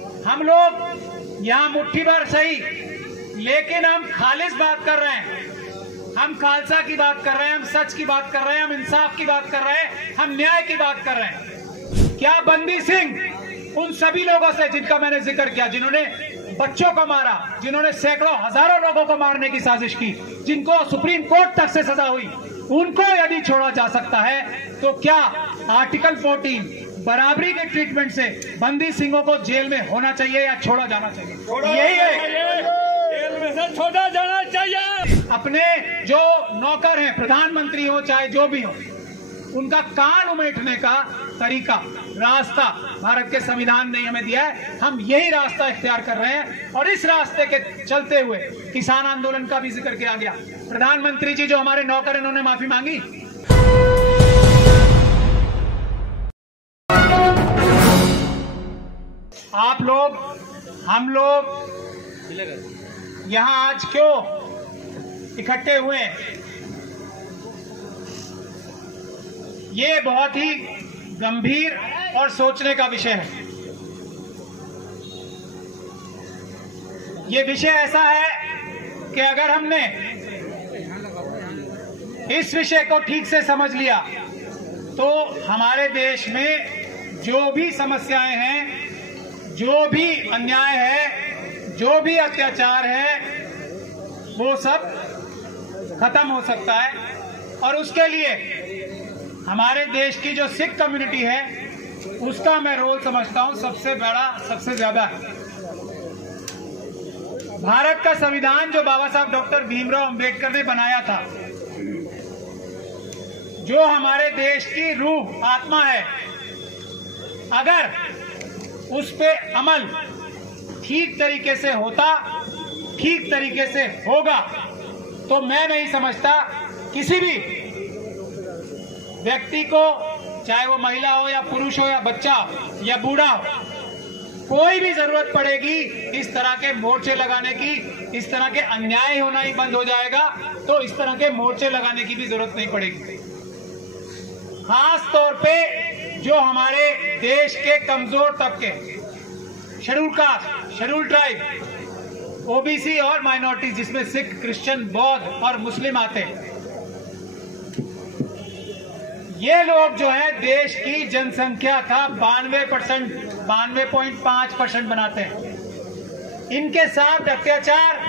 हम लोग यहाँ मुट्ठी भर सही, लेकिन हम खालिस बात कर रहे हैं, हम खालसा की बात कर रहे हैं, हम सच की बात कर रहे हैं, हम इंसाफ की बात कर रहे हैं, हम न्याय की बात कर रहे हैं। क्या बंदी सिंह उन सभी लोगों से जिनका मैंने जिक्र किया, जिन्होंने बच्चों को मारा, जिन्होंने सैकड़ों हजारों लोगों को मारने की साजिश की, जिनको सुप्रीम कोर्ट तक से सजा हुई, उनको यदि छोड़ा जा सकता है तो क्या आर्टिकल 14 बराबरी के ट्रीटमेंट से बंदी सिंहों को जेल में होना चाहिए या छोड़ा जाना चाहिए? यही है, जेल में से छोड़ा जाना चाहिए। अपने जो नौकर हैं, प्रधानमंत्री हो चाहे जो भी हो, उनका कान उमेटने का तरीका, रास्ता भारत के संविधान ने हमें दिया है। हम यही रास्ता इख्तियार कर रहे हैं और इस रास्ते के चलते हुए किसान आंदोलन का भी जिक्र किया गया। प्रधानमंत्री जी जो हमारे नौकर, इन्होंने माफी मांगी। आप लोग, हम लोग यहाँ आज क्यों इकट्ठे हुए हैं? ये बहुत ही गंभीर और सोचने का विषय है। ये विषय ऐसा है कि अगर हमने इस विषय को ठीक से समझ लिया तो हमारे देश में जो भी समस्याएं हैं, जो भी अन्याय है, जो भी अत्याचार है, वो सब खत्म हो सकता है। और उसके लिए हमारे देश की जो सिख कम्युनिटी है, उसका मैं रोल समझता हूं सबसे बड़ा, सबसे ज्यादा है। भारत का संविधान जो बाबा साहब डॉक्टर भीमराव अंबेडकर ने बनाया था, जो हमारे देश की रूह, आत्मा है, अगर उस पे अमल ठीक तरीके से होता, ठीक तरीके से होगा, तो मैं नहीं समझता किसी भी व्यक्ति को, चाहे वो महिला हो या पुरुष हो या बच्चा हो या बूढ़ा हो, कोई भी जरूरत पड़ेगी इस तरह के मोर्चे लगाने की, इस तरह के अन्याय होना ही बंद हो जाएगा तो इस तरह के मोर्चे लगाने की भी जरूरत नहीं पड़ेगी। खास तौर पे जो हमारे देश के कमजोर तबके, schedule caste, schedule tribe, OBC और माइनॉरिटी, जिसमें सिख, क्रिश्चियन, बौद्ध और मुस्लिम आते हैं, ये लोग जो है देश की जनसंख्या का 92%, 92.5% बनाते हैं। इनके साथ अत्याचार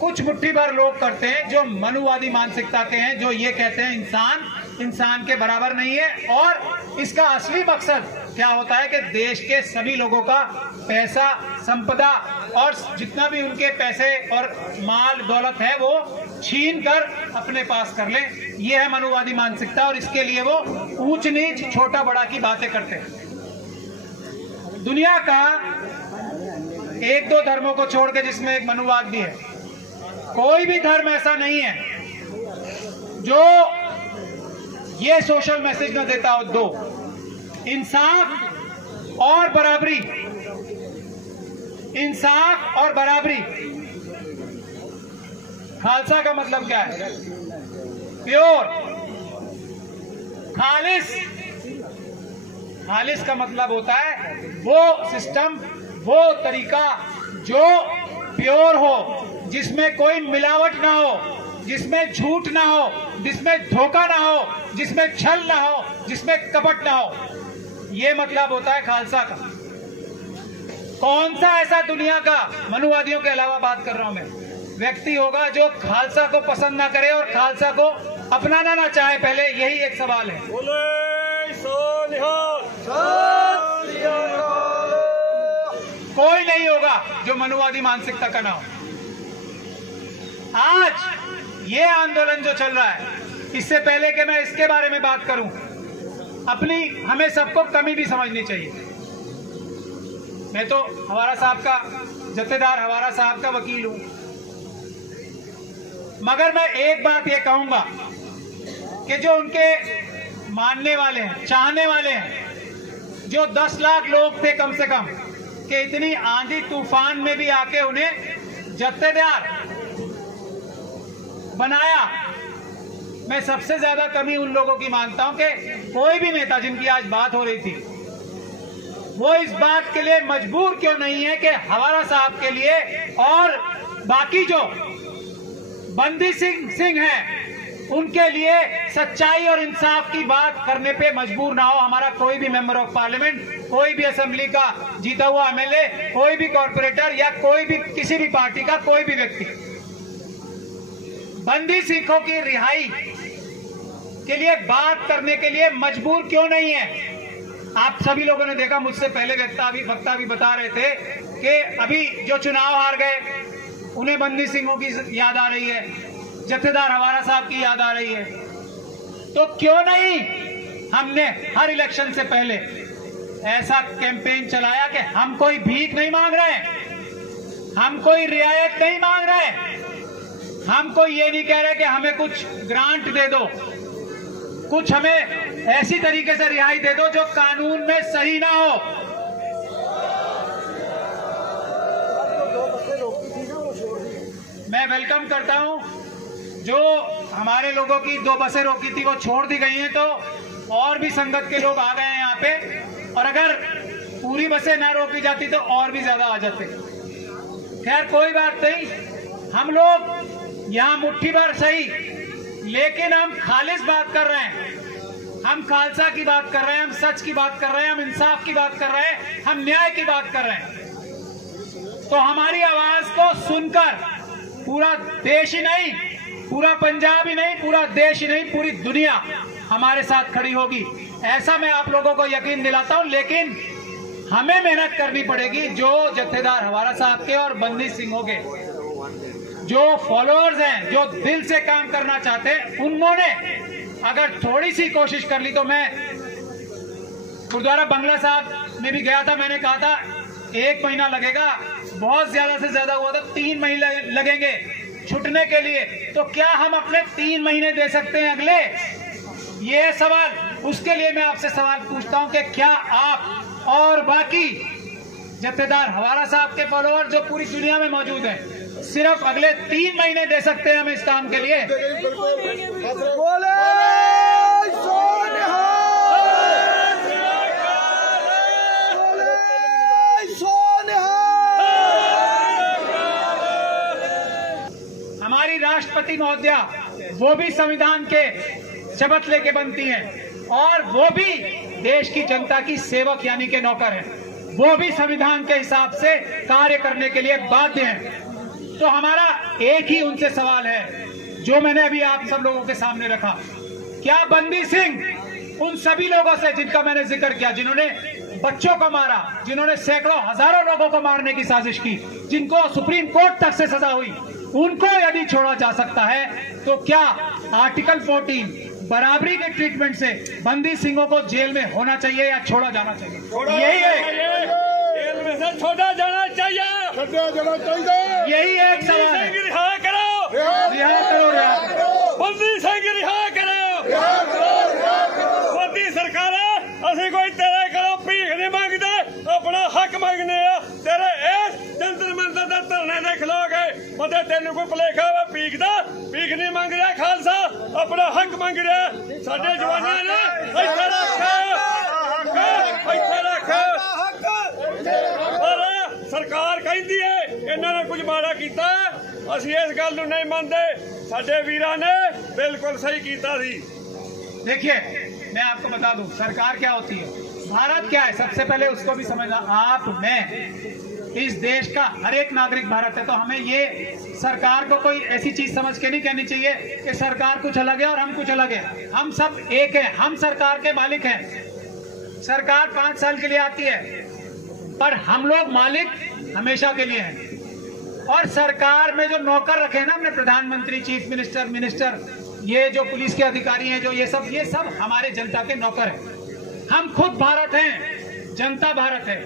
कुछ मुट्ठी भर लोग करते हैं जो मनुवादी मानसिकता के हैं, जो ये कहते हैं इंसान इंसान के बराबर नहीं है। और इसका असली मकसद क्या होता है कि देश के सभी लोगों का पैसा, संपदा और जितना भी उनके पैसे और माल दौलत है वो छीन कर अपने पास कर लें। ये है मनुवादी मानसिकता और इसके लिए वो ऊंच नीच, छोटा बड़ा की बातें करते हैं। दुनिया का एक दो धर्मों को छोड़ के, जिसमें एक मनुवाद भी है, कोई भी धर्म ऐसा नहीं है जो ये सोशल मैसेज न देता हो। दो, इंसाफ और बराबरी, इंसाफ और बराबरी। खालसा का मतलब क्या है? प्योर, खालिस। खालिस का मतलब होता है वो सिस्टम, वो तरीका जो प्योर हो, जिसमें कोई मिलावट ना हो, जिसमें झूठ ना हो, जिसमें धोखा ना हो, जिसमें छल ना हो, जिसमें कपट ना हो। ये मतलब होता है खालसा का। कौन सा ऐसा दुनिया का, मनुवादियों के अलावा बात कर रहा हूं मैं, व्यक्ति होगा जो खालसा को पसंद ना करे और खालसा को अपनाना ना चाहे? पहले यही एक सवाल है। कोई नहीं होगा जो मनुवादी मानसिकता का ना हो। आज ये आंदोलन जो चल रहा है, इससे पहले कि मैं इसके बारे में बात करूं, अपनी हमें सबको कमी भी समझनी चाहिए। मैं तो हवारा साहब का जत्थेदार, हवारा साहब का वकील हूं, मगर मैं एक बात ये कहूंगा कि जो उनके मानने वाले हैं, चाहने वाले हैं, जो 10 लाख लोग थे कम से कम, कि इतनी आंधी तूफान में भी आके उन्हें जत्थेदार बनाया, मैं सबसे ज्यादा कमी उन लोगों की मानता हूं कि कोई भी नेता, जिनकी आज बात हो रही थी, वो इस बात के लिए मजबूर क्यों नहीं है कि हवारा साहब के लिए और बाकी जो बंदी सिंह हैं उनके लिए सच्चाई और इंसाफ की बात करने पे मजबूर ना हो हमारा कोई भी मेंबर ऑफ पार्लियामेंट, कोई भी असेंबली का जीता हुआ एमएलए, कोई भी कॉर्पोरेटर या कोई भी किसी भी पार्टी का कोई भी व्यक्ति बंदी सिखों की रिहाई के लिए बात करने के लिए मजबूर क्यों नहीं है। आप सभी लोगों ने देखा, मुझसे पहले वक्ता भी बता रहे थे कि अभी जो चुनाव हार गए उन्हें बंदी सिंहों की याद आ रही है, जत्थेदार हवारा साहब की याद आ रही है। तो क्यों नहीं हमने हर इलेक्शन से पहले ऐसा कैंपेन चलाया कि हम कोई भीख नहीं मांग रहे हैं, हम कोई रियायत नहीं मांग रहे हैं, हम कोई ये नहीं कह रहे कि हमें कुछ ग्रांट दे दो, कुछ हमें ऐसी तरीके से रिहाई दे दो जो कानून में सही ना हो। मैं वेलकम करता हूं जो हमारे लोगों की 2 बसें रोकी थी वो छोड़ दी गई हैं, तो और भी संगत के लोग आ गए हैं यहाँ पे, और अगर पूरी बसें ना रोकी जाती तो और भी ज्यादा आ जाते। खैर कोई बात नहीं, हम लोग यहाँ मुट्ठी भर सही, लेकिन हम खालिस बात कर रहे हैं, हम खालसा की बात कर रहे हैं, हम सच की बात कर रहे हैं, हम इंसाफ की बात कर रहे हैं, हम न्याय की बात कर रहे हैं। तो हमारी आवाज को सुनकर पूरा देश ही नहीं, पूरा पंजाब ही नहीं, पूरा देश ही नहीं, पूरी दुनिया हमारे साथ खड़ी होगी, ऐसा मैं आप लोगों को यकीन दिलाता हूं। लेकिन हमें मेहनत करनी पड़ेगी। जो जत्थेदार हवारा साहब के और बंदी सिंहों के जो फॉलोअर्स हैं, जो दिल से काम करना चाहते हैं, उन्होंने अगर थोड़ी सी कोशिश कर ली तो मैं गुरुद्वारा बंगला साहब में भी गया था, मैंने कहा था 1 महीना लगेगा, बहुत ज्यादा से ज्यादा हुआ तो 3 महीने लगेंगे छुटने के लिए। तो क्या हम अपने 3 महीने दे सकते हैं अगले? ये सवाल, उसके लिए मैं आपसे सवाल पूछता हूं कि क्या आप और बाकी जत्थेदार हवारा साहब के फॉलोअर जो पूरी दुनिया में मौजूद हैं, सिर्फ अगले 3 महीने दे सकते हैं हम इस काम के लिए? हमारी राष्ट्रपति महोदया वो भी संविधान के शपथ लेके बनती हैं और वो भी देश की जनता की सेवक यानी के नौकर हैं, वो भी संविधान के हिसाब से कार्य करने के लिए बाध्य हैं। तो हमारा एक ही उनसे सवाल है जो मैंने अभी आप सब लोगों के सामने रखा, क्या बंदी सिंह उन सभी लोगों से जिनका मैंने जिक्र किया, जिन्होंने बच्चों को मारा, जिन्होंने सैकड़ों हजारों लोगों को मारने की साजिश की, जिनको सुप्रीम कोर्ट तक से सजा हुई, उनको यदि छोड़ा जा सकता है तो क्या आर्टिकल 14 बराबरी के ट्रीटमेंट से बंदी सिंहों को जेल में होना चाहिए या छोड़ा जाना चाहिए? यही है, जेल में से छोड़ा जाना चाहिए, यही एक सवाल है। रिहा करो, रिहा करो, बंदी सिंह रिहा करो। मोदी सरकार असं कोई तेरे को भीख नहीं मंगते, अपना हक मंगने तेरे इस जंतर मंतर के धरने से खलो गए मतलब तेन को भुलेखा वा भीख नहीं मंग रहा, खालसा अपना हक मंग रहा। साडे जवानां ने इत्थे रख और सरकार कहती है इन्होंने कुछ माड़ा किया, असीं इस गल नूं नहीं मानते, साडे वीरां ने बिल्कुल सही किया सी। देखिए मैं आपको बता दूं सरकार क्या होती है, भारत क्या है, सबसे पहले उसको भी समझना। आप, मैं, इस देश का हर एक नागरिक भारत है। तो हमें ये सरकार को कोई ऐसी चीज समझ के नहीं कहनी चाहिए कि सरकार कुछ अलग है और हम कुछ अलग है। हम सब एक है, हम सरकार के मालिक हैं। सरकार 5 साल के लिए आती है पर हम लोग मालिक हमेशा के लिए हैं। और सरकार में जो नौकर रखे हैं ना हमने, प्रधानमंत्री, चीफ मिनिस्टर, मिनिस्टर, ये जो पुलिस के अधिकारी हैं, जो ये सब हमारे जनता के नौकर हैं। हम खुद भारत हैं, जनता भारत है।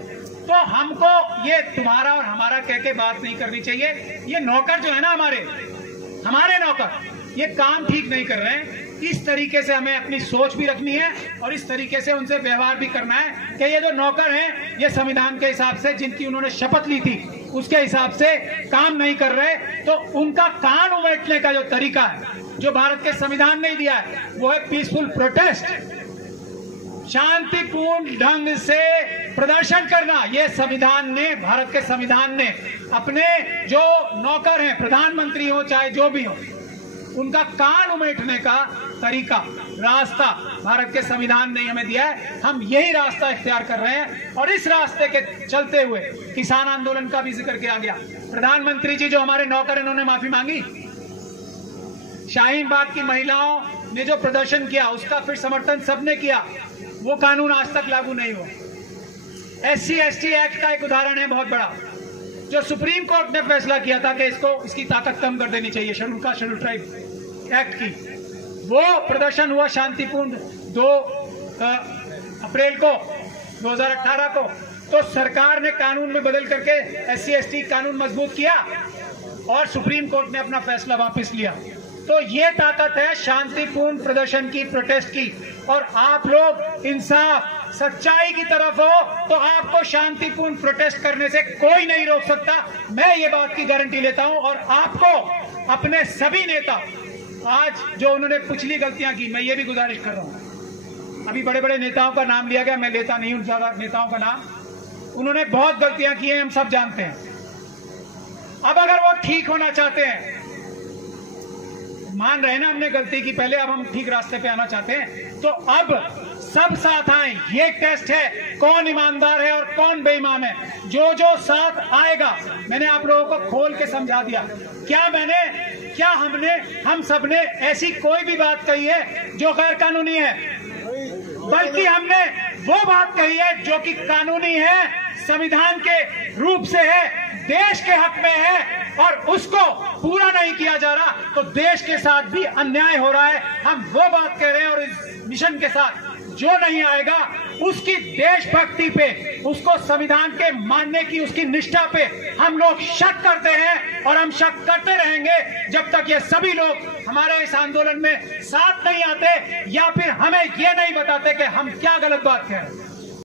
तो हमको ये तुम्हारा और हमारा कह के बात नहीं करनी चाहिए। ये नौकर जो है ना हमारे नौकर, ये काम ठीक नहीं कर रहे हैं। इस तरीके से हमें अपनी सोच भी रखनी है और इस तरीके से उनसे व्यवहार भी करना है कि ये जो नौकर हैं ये संविधान के हिसाब से, जिनकी उन्होंने शपथ ली थी, उसके हिसाब से काम नहीं कर रहे। तो उनका कान उमेटने का जो तरीका है, जो भारत के संविधान ने दिया है, वो है पीसफुल प्रोटेस्ट। शांतिपूर्ण ढंग से प्रदर्शन करना, ये संविधान ने, भारत के संविधान ने अपने जो नौकर हैं, प्रधानमंत्री हो चाहे जो भी हो, उनका कान उमेटने का तरीका, रास्ता भारत के संविधान ने हमें दिया है। हम यही रास्ता इख्तियार कर रहे हैं और इस रास्ते के चलते हुए किसान आंदोलन का भी जिक्र किया गया। प्रधानमंत्री जी जो हमारे नौकर, इन्होंने माफी मांगी। शाहीन बाग की महिलाओं ने जो प्रदर्शन किया उसका फिर समर्थन सबने किया, वो कानून आज तक लागू नहीं हुआ। SC/ST एक्ट का एक उदाहरण है बहुत बड़ा, जो सुप्रीम कोर्ट ने फैसला किया था कि इसकी ताकत कम कर देनी चाहिए, शेड्यूल ट्राइब एक्ट की। वो प्रदर्शन हुआ शांतिपूर्ण 2 अप्रैल को 2018 को, तो सरकार ने कानून में बदल करके SC/ST कानून मजबूत किया और सुप्रीम कोर्ट ने अपना फैसला वापस लिया। तो ये ताकत है शांतिपूर्ण प्रदर्शन की, प्रोटेस्ट की। और आप लोग इंसाफ, सच्चाई की तरफ हो तो आपको शांतिपूर्ण प्रोटेस्ट करने से कोई नहीं रोक सकता। मैं ये बात की गारंटी लेता हूं। और आपको अपने सभी नेता, आज जो उन्होंने पिछली गलतियां की, मैं ये भी गुजारिश कर रहा हूं। अभी बड़े बड़े नेताओं का नाम लिया गया, मैं लेता नहीं हूं ज्यादा नेताओं का नाम। उन्होंने बहुत गलतियां की हैं, हम सब जानते हैं। अब अगर वो ठीक होना चाहते हैं, मान रहे ना हमने गलती की पहले, अब हम ठीक रास्ते पे आना चाहते हैं, तो अब सब साथ आए। ये टेस्ट है कौन ईमानदार है और कौन बेईमान है। जो साथ आएगा, मैंने आप लोगों को खोल के समझा दिया। क्या हम सबने ऐसी कोई भी बात कही है जो गैर कानूनी है, बल्कि हमने वो बात कही है जो कि कानूनी है, संविधान के रूप से है, देश के हक में है, और उसको पूरा नहीं किया जा रहा तो देश के साथ भी अन्याय हो रहा है। हम वो बात कह रहे हैं। और इस मिशन के साथ जो नहीं आएगा, उसकी देशभक्ति पे, उसको संविधान के मानने की उसकी निष्ठा पे हम लोग शक करते हैं और हम शक करते रहेंगे जब तक ये सभी लोग हमारे इस आंदोलन में साथ नहीं आते या फिर हमें ये नहीं बताते कि हम क्या गलत बात कह रहे हैं।